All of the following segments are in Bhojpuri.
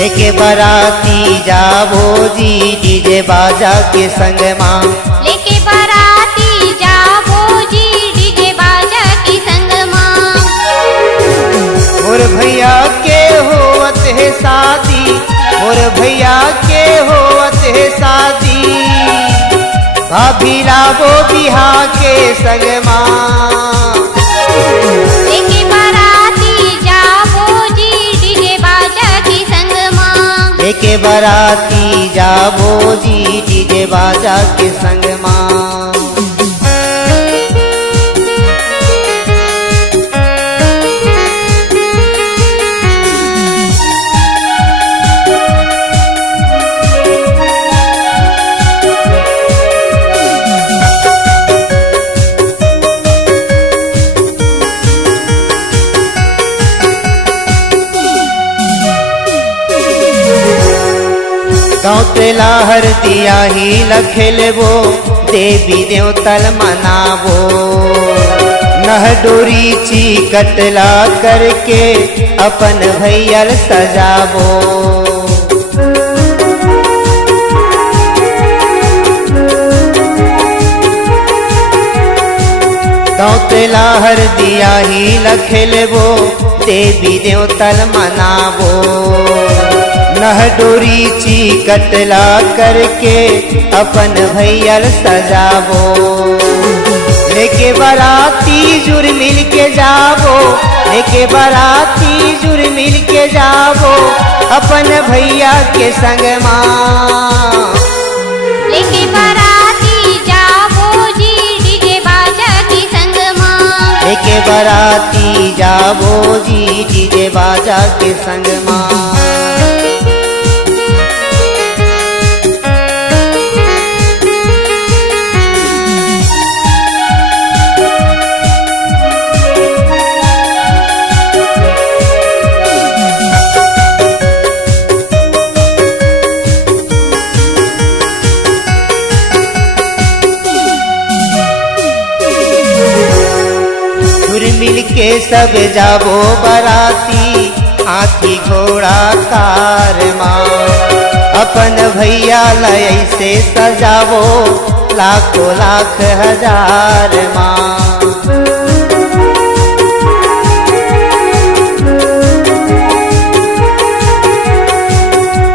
लेके बराती जाबो जी डीजे बाजा के संग माँ। लेके बराती जाबो जी डीजे बाजा के संग माँ। मोर भैया के होवत है शादी, मोर भैया के होवत है शादी, भाभी लाबो बिहा के संग माँ। लेके बराती जाबो जी डीजे बाजा के संग माँ। लेके बराती जाबो जी डीजे बाजा के संग माँ। गाँव तेला हर दिया ही लखेलबो, देवी देवतल मनाबो, नह डोरी ची कटला करके अपन भैयल सजाबो। गाँव तेला हर दिया ही लखेलबो, देवी देवतल मनाबो, नह डोरी ची कटला करके अपन भैयल सजाबो। लेके बराती जुर मिल के जाबो, लेके बराती जुर मिल के जाबो, अपन भैया के संग माँ। लेके बराती जाबो जी डीजे बाजा के संग माँ। लेके बराती जाबो जी डीजे बाजा के संग माँ। मिल के सब जाबो बराती, हाथी घोड़ा कार माँ, अपन भैया लय से सजाबो, लाखों लाख हजार माँ।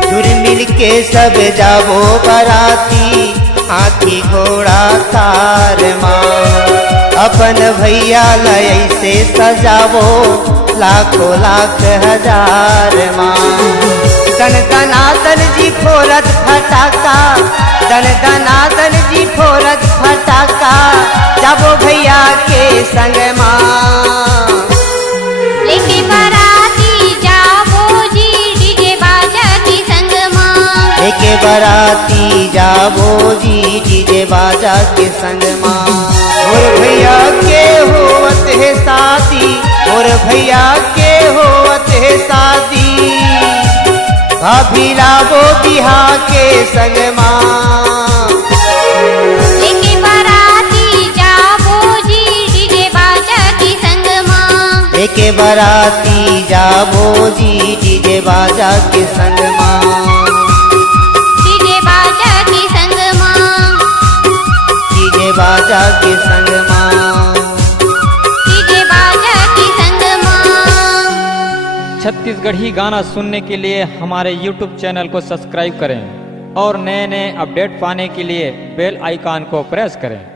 जुर मिल के सब जाबो बराती, हाथी घोड़ा कार माँ, अपन भैया लय से सजाबो, लाखों लाख हजार माँ। दन दनादन जी फोरत फटाका, दन दनादन जी फोरत फटाका, जाबो भैया के संग माँ। लेके बराती जाबो जी डीजे बाजा के संग माँ। लेके बराती जाबो जी डीजे बाजा के संग माँ। मोर भैया के होवत है शादी, मोर भैया के होवत है शादी, भाभी लाबो बिहा के संग माँ। लेके बराती जाबो जी डीजे बाजा के संग माँ। लेके बराती जाबो जी डीजे बाजा के संग माँ। डीजे बाजा के संग माँ। डीजे बाजा के संग माँ। डीजे बाजा के संग माँ। छत्तीसगढ़ी गाना सुनने के लिए हमारे YouTube चैनल को सब्सक्राइब करें और नए नए अपडेट पाने के लिए बेल आइकॉन को प्रेस करें।